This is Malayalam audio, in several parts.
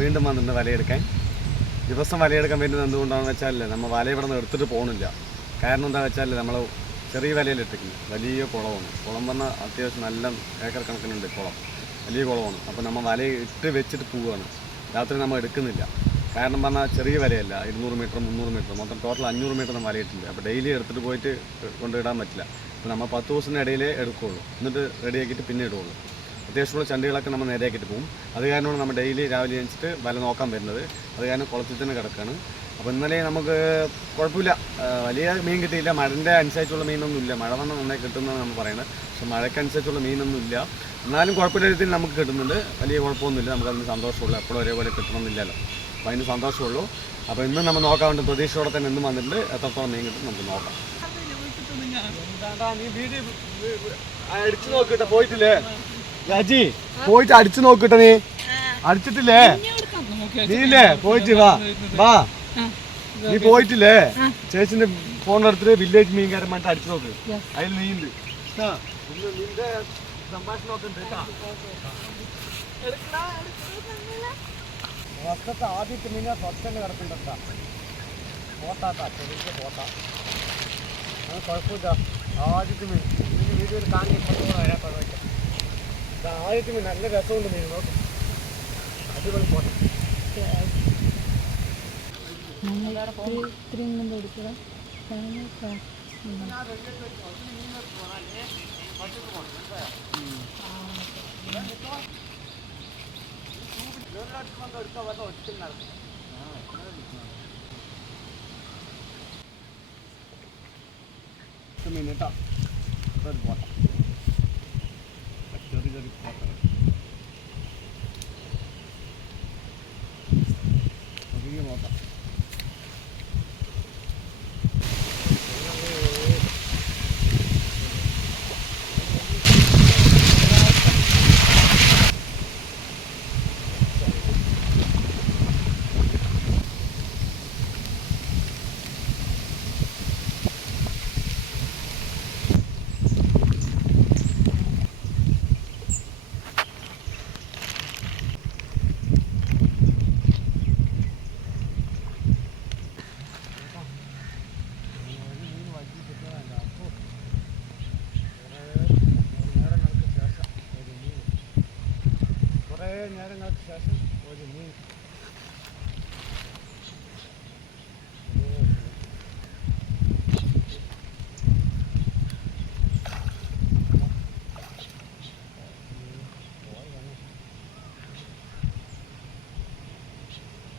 വീണ്ടും വന്നിട്ടുണ്ട് വലയെടുക്കാൻ. ദിവസം വലയെടുക്കാൻ വേണ്ടി എന്തുകൊണ്ടാണെന്ന് വെച്ചാൽ നമ്മൾ വല ഇവിടെ നിന്ന് എടുത്തിട്ട് പോകുന്നില്ല കാരണം എന്താ വെച്ചാൽ നമ്മൾ ചെറിയ വലയിൽ ഇട്ടിരിക്കുന്നത് വലിയ കുളമാണ്. കുളം പറഞ്ഞാൽ അത്യാവശ്യം നല്ല ഏക്കർ കണക്കിനുണ്ട് കുളം. വലിയ കുളമാണ്. അപ്പോൾ നമ്മൾ വല ഇട്ട് വെച്ചിട്ട് പോവുകയാണ് രാത്രി നമ്മൾ എടുക്കുന്നില്ല. കാരണം പറഞ്ഞാൽ ചെറിയ വലയല്ല ഇരുന്നൂറ് മീറ്റർ മുന്നൂറ് മീറ്റർ. മൊത്തം ടോട്ടൽ അഞ്ഞൂറ് മീറ്റർ നമ്മൾ വലയിട്ടുണ്ട് അപ്പോൾ ഡെയിലി എടുത്തിട്ട് പോയിട്ട് കൊണ്ടിടാൻ പറ്റില്ല. അപ്പോൾ നമ്മൾ പത്ത് ദിവസത്തിന് ഇടയിലേ എടുക്കുകയുള്ളൂ എന്നിട്ട് റെഡിയാക്കിയിട്ട് പിന്നെ ഇടുകയുള്ളൂ അത്യാവശ്യമുള്ള ചണ്ടികളൊക്കെ നമ്മൾ നേരെയാക്കിയിട്ട് പോകും. അത് കാരണമാണ് നമ്മൾ ഡെയിലി രാവിലെ എണിച്ചിട്ട് വല നോക്കാൻ വരുന്നത്. അത് കാരണം കുളത്തിൽ തന്നെ കിടക്കുകയാണ് അപ്പോൾ ഇന്നലെ നമുക്ക് കുഴപ്പമില്ല. വലിയ മീൻ കിട്ടിയില്ല. മഴന്റെ അനുസരിച്ചുള്ള മീനൊന്നും ഇല്ല. മഴ വന്നാൽ നന്നായി കിട്ടുന്നതാണ് നമ്മൾ പറയുന്നത്. പക്ഷെ മഴയ്ക്കനുസരിച്ചുള്ള മീനൊന്നും ഇല്ല. എന്നാലും കുഴപ്പമില്ല രീതിയിൽ നമുക്ക് കിട്ടുന്നുണ്ട്. വലിയ കുഴപ്പമൊന്നുമില്ല. നമുക്കതിന് സന്തോഷമുള്ളൂ. എപ്പോഴും ഒരേപോലെ കിട്ടണമെന്നില്ലല്ലോ. അപ്പോൾ അതിന് സന്തോഷമുള്ളൂ. അപ്പോൾ ഇന്ന് നമ്മൾ നോക്കാൻ വേണ്ടി പ്രതീക്ഷയോടെ തന്നെ ഇന്ന് വന്നിട്ടുണ്ട്. എത്രത്തോളം മീൻ കിട്ടും നമുക്ക് നോക്കാം. അടിച്ചു നോക്കിട്ടെ പോയിട്ടില്ലേ? രാജി പോയിട്ട് അടിച്ചു നോക്കിട്ടെ നീ. അടിച്ചിട്ടില്ലേ? നീല്ലേ പോയിട്ട് വാ. വാ. നീ പോയിട്ടില്ലേ? ചേച്ചിന്റെ ഫോൺ എടുത്തിട്ട് വില്ലേജ് മീൻകാരന്മാരുടെ അടിച്ചു നോക്ക്. അതിൽ ആ, ഇന്ന് നിന്റെ സംഭാഷണമൊക്കെ ഉണ്ട്. വർഷത്തെ ആദ്യത്തെ മീന സ്വത്തന്നെ കിടക്കുന്നുണ്ടാ പോട്ടാട്ടാ ചെറിയ പോട്ടാ അത് കുഴപ്പമില്ല. ആദ്യത്തെ മീൻ വീഡിയോയിൽ കാണിക്കാൻ വരാൻ കുഴപ്പമില്ല ഇത് ആദ്യത്തെ മീൻ നല്ല രസമുണ്ട് മീൻ നോക്ക് അടിപൊളി പോട്ടെ ഇത്രയും കൊണ്ട് എടുക്കുക മീൻ കേട്ടോ ഒരു പോട്ട ചെറിയ കുറേ നേരങ്ങൾക്ക് ശേഷം ഒരു മീൻ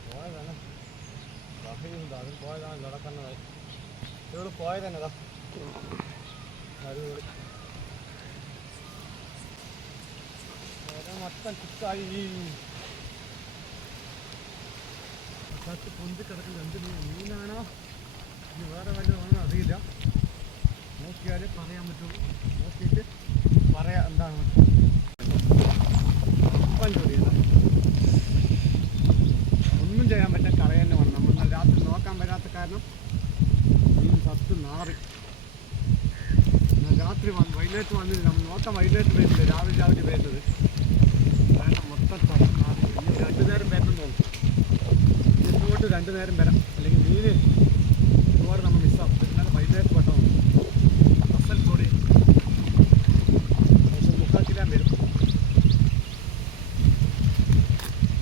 പോയതാണ് ബഹയുണ്ട് അതിൽ പോയതാണ് നടക്കുന്നത് ഇവിടെ പോയതന്നെതാ അടിപൊളി വേറെ മൊത്തം കുത്തായി. കത്ത് പൊന്തി കിടക്കുന്ന എന്ത് മീനാണോ? ഇനി വേറെ വല്ലതാണോ അറിയില്ല. നോക്കിയാലേ പറയാൻ പറ്റുള്ളൂ നോക്കിയിട്ട് പറയാം എന്താണ് ഒന്നും ചെയ്യാൻ പറ്റാൻ കളയ തന്നെ വേണം. നമ്മൾ രാത്രി നോക്കാൻ വരാത്ത കാരണം മീൻ ഫസ്റ്റ് നാറി. രാത്രി വൈകുന്നേരത്ത് വന്നില്ല. നമ്മൾ നോക്കാൻ വൈകുന്നേരത്ത് വരുന്നില്ല രാവിലെ രാവിലെ വരുന്നത് കാരണം മൊത്തം ഫസ്റ്റ് നാറി ഇനി രണ്ടു നേരം വരണം തോന്നും ഇങ്ങോട്ട് രണ്ടു നേരം വരാം അല്ലെങ്കിൽ മീന് ഒരുപാട് നമ്മൾ മിസ്സാവും ഇന്നലെ വൈകുന്നേരത്ത് പെട്ടോ അസൽ പൊടി പക്ഷെ മുക്കാൽ കിലാൻ വരും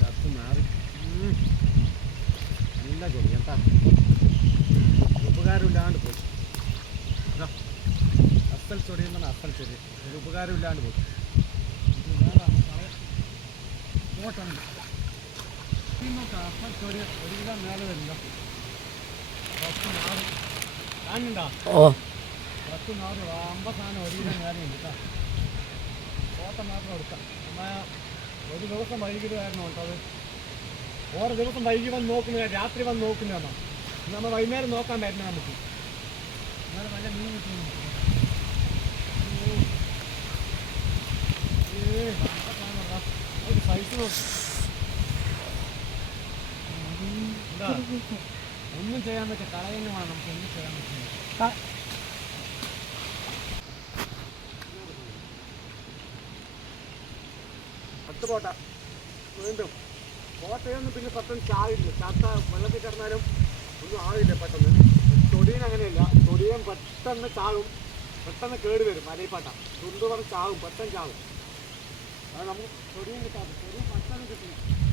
ചത്ത് മാറി ഉം. നല്ല ജോലി എന്താ ഉപകാരമില്ലാണ്ട് പോയി ഇതാ, അസൽ ചൊടിയും പറഞ്ഞാൽ അസൽ ചൊടി ഒരു ഉപകാരമില്ലാണ്ട് പോയി ഇത് വേണ്ട, കളയാം. ചൊടി ഒരു കിലോ മേലെ വരില്ല ഓ. പത്ത് നാറ് അമ്പത് സാധനം ഒരു കിലോ മേലെ ഉണ്ട് കേട്ടോ. കോട്ട മാത്രം എടുക്കാം. എന്നാൽ ഒരു ദിവസം വൈകിട്ടായിരുന്നു കേട്ടത് ഓരോ ദിവസം വൈകി വന്ന് നോക്കുന്ന രാത്രി വന്ന് നോക്കുന്നതാണ് നമ്മൾ വൈകുന്നേരം നോക്കാൻ പറ്റുന്ന നമുക്ക്. അങ്ങനെ നല്ല മീൻ കിട്ടുന്നു ഏ, നല്ല സാധനമാ. ഒരു സൈസ് നോക്ക് എന്താ? ഒന്നും ചെയ്യാൻ പറ്റില്ല കളയുന്ന വേണം നമുക്ക് ഒന്നും ചെയ്യാൻ പറ്റില്ല പത്ത് കോട്ട വീണ്ടും കോട്ടയൊന്നും പിന്നെ പെട്ടെന്ന് ചാവില്ല ചാത്ത വെള്ളത്തിൽ കിടന്നാലും ഒന്നും ആവില്ല പെട്ടെന്ന്. തൊടിയൻ അങ്ങനെയല്ല. തൊടിയൻ പെട്ടെന്ന് ചാവും പെട്ടെന്ന് കേട് വരും മലയിപ്പാട്ട തുണ്ട് പറഞ്ഞ് ചാവും. പെട്ടെന്ന് ചാകും അത് നമുക്ക് തൊടിയൻ കിട്ടാതെ തൊടിയൻ പച്ചനും കിട്ടില്ല.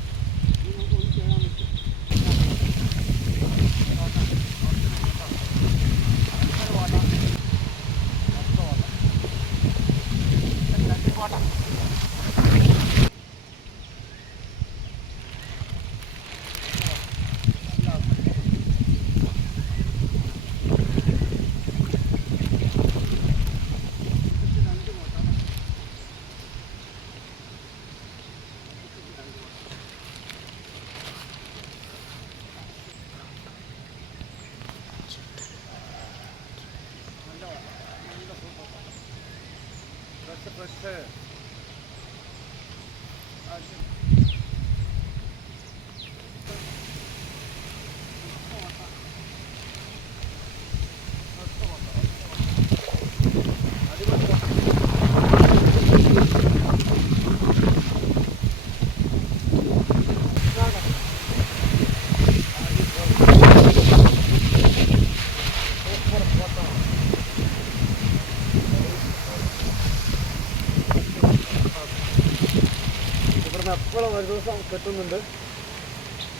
ഇവിടുന്ന് എപ്പോഴും ഒരു ദിവസം കിട്ടുന്നുണ്ട്.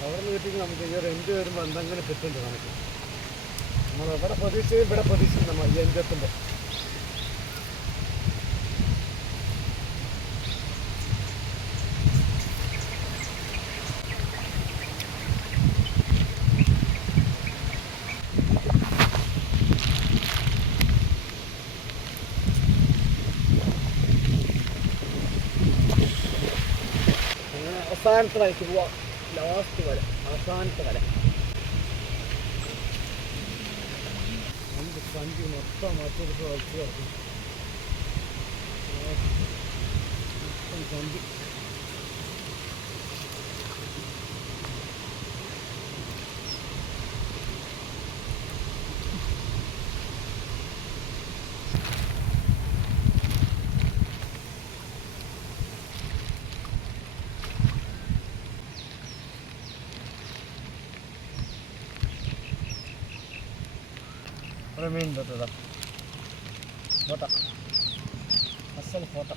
അവിടെ നിന്ന് കിട്ടി നമുക്ക് ഈ ഒരു എൻഡ് വരുമ്പോൾ എന്തെങ്കിലും കിട്ടുന്നുണ്ട് നമുക്ക്. നമ്മൾ എവിടെ പ്രതീക്ഷയും ഇവിടെ പ്രതീക്ഷിക്കും നമ്മൾ ഈ എൻഡ് അവസാനത്തെ വരയ്ക്ക് പോവാം. ലാസ്റ്റ് വര അവസാനത്തെ വര. സഞ്ചി മൊത്തം മറ്റൊരു വലിച്ചു സഞ്ചി వాటర్ మీన్ పోతుందా పోత అస్సలు పోతా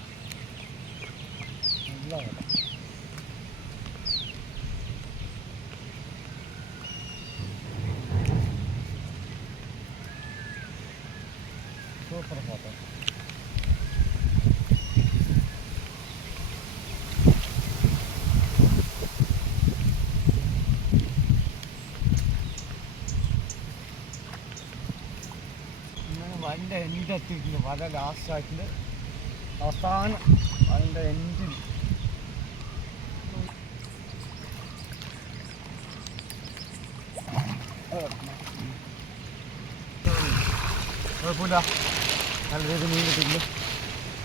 എന്റെ എത്തിയിട്ടുണ്ട് വല ലാസ്റ്റ് ആയിട്ടുണ്ട്. അവസാനം അതിന്റെ എൻഡിൽ കുഴപ്പമില്ല. നല്ല രീതിയിൽ മീൻ കിട്ടിയിട്ടുണ്ട്.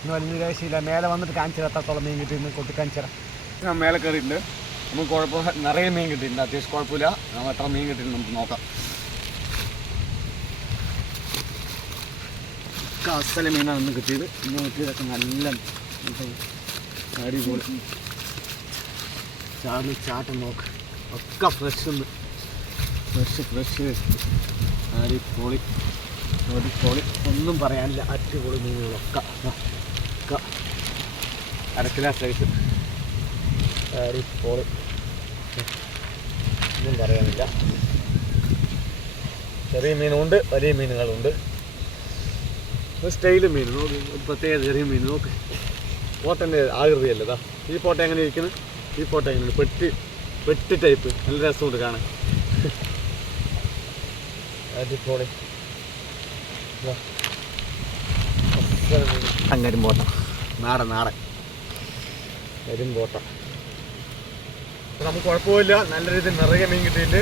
ഇന്ന് വലിയ കാഴ്ചയില്ല മേലെ വന്നിട്ട് കാണിച്ചു തരത്തോളം മീൻ കിട്ടിയിരുന്നു കൊട്ടി കാണിച്ചു തരാം. ഞാൻ മേലെ കയറിയിട്ടുണ്ട്. നമുക്ക് കുഴപ്പമില്ല. നിറയെ മീൻ കിട്ടിയിട്ടുണ്ട്. അത്യാവശ്യം കുഴപ്പമില്ല. നമ്മൾ എത്ര മീൻ കിട്ടിയിട്ടുണ്ട് നമുക്ക് നോക്കാം. ഒക്കെ അസല മീനാണ് ഇന്ന് കിട്ടിയത്. ഇന്ന് കിട്ടിയതൊക്കെ നല്ല അടിപൊളി. ചാർലി ചാട്ടം നോക്ക്. ഒക്കെ ഫ്രഷ് ഉണ്ട്. ഫ്രഷ് ഫ്രഷ് അടിപൊളി. അടിപൊളി. ഒന്നും പറയാനില്ല. അടിപൊളി മീനുകളൊക്കെ. ഒക്കെ. അരക്കില സൈസ് അടിപൊളി. ഒന്നും പറയാനില്ല. ചെറിയ മീനുണ്ട് വലിയ മീനുകളുണ്ട്. സ്റ്റൈൽ മീൻ നോക്കി പ്രത്യേക ചെറിയ മീൻ നോക്ക്. പോട്ടന്റെ ആകൃതിയല്ലേ ഇതാ. ഈ പോട്ട എങ്ങനെ ഇരിക്കുന്നു? ഈ പോട്ട എങ്ങനെ പെട്ടി പെട്ടി ടൈപ്പ് നല്ല രസമുണ്ട് കാണാൻ. അടിപൊളി. കരിമ്പോട്ട നാടൻ നാടൻ. കരിമ്പോട്ട നമുക്ക് കുഴപ്പമില്ല. നല്ല രീതിയിൽ നിറയെ മീൻ കിട്ടിയിട്ട്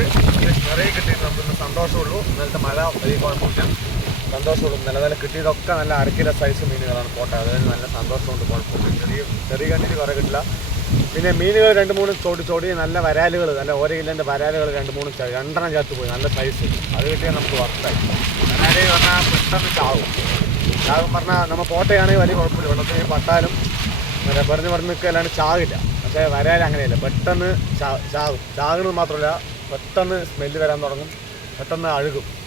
നിറയെ കിട്ടിയിട്ട് നമുക്ക് സന്തോഷമുള്ളൂ. ഇന്നലത്തെ മഴ വലിയ കുഴപ്പമില്ല. സന്തോഷമുള്ളൂ. നല്ല നല്ല കിട്ടിയതൊക്കെ നല്ല അരക്കില സൈസ് മീനുകളാണ് പോട്ടെ. അതിന് നല്ല സന്തോഷമുണ്ട് കുഴപ്പമില്ല. ചെറിയ ചെറിയ കണ്ണിന് കുറേ കിട്ടില്ല. പിന്നെ മീനുകൾ രണ്ട് മൂന്ന് ചോടി ചോടി നല്ല വരാലുകൾ നല്ല ഓരോ കിലോന്റെ വരാലുകൾ രണ്ട് മൂന്ന് രണ്ടെണ്ണം ചേർത്ത് പോയി. നല്ല സൈസ് അത് കിട്ടിയാൽ നമുക്ക് വർത്തായി വരാൽ പറഞ്ഞാൽ പെട്ടെന്ന് ചാവും. ചാവും പറഞ്ഞാൽ നമ്മൾ പോട്ടയാണെങ്കിൽ വലിയ കുഴപ്പമില്ല. വെള്ളത്തിൽ പട്ടാലും പിന്നെ പറഞ്ഞ് പറഞ്ഞ് നിൽക്കുക അല്ലാണ്ട് ചാകില്ല പക്ഷേ വരാൻ അങ്ങനെയല്ല. പെട്ടെന്ന് ചാ- ചാകും ചാകുന്നത് മാത്രമല്ല പെട്ടെന്ന് സ്മെല്ല് വരാൻ തുടങ്ങും. പെട്ടെന്ന് അഴുകും.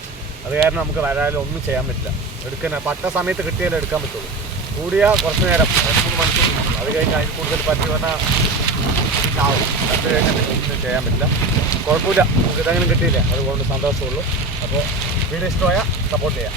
അത് കാരണം നമുക്ക് വരാലും ഒന്നും ചെയ്യാൻ പറ്റില്ല. എടുക്കുന്ന പട്ട സമയത്ത് കിട്ടിയാലേ എടുക്കാൻ പറ്റുള്ളൂ. കൂടിയ കുറച്ച് നേരം. മൂന്ന് മണിക്കൂർ. അത് കഴിഞ്ഞ് അതിന് കൂടുതൽ പറ്റി പറഞ്ഞാൽ ആവും അത് കഴിഞ്ഞാൽ ഒന്നും ചെയ്യാൻ പറ്റില്ല. കുഴപ്പമില്ല. നമുക്ക് ഇതെങ്ങനെ കിട്ടിയില്ല? അതുകൊണ്ട് സന്തോഷമുള്ളൂ. അപ്പോൾ വീഡിയോ ഇഷ്ടമായ സപ്പോർട്ട് ചെയ്യാം.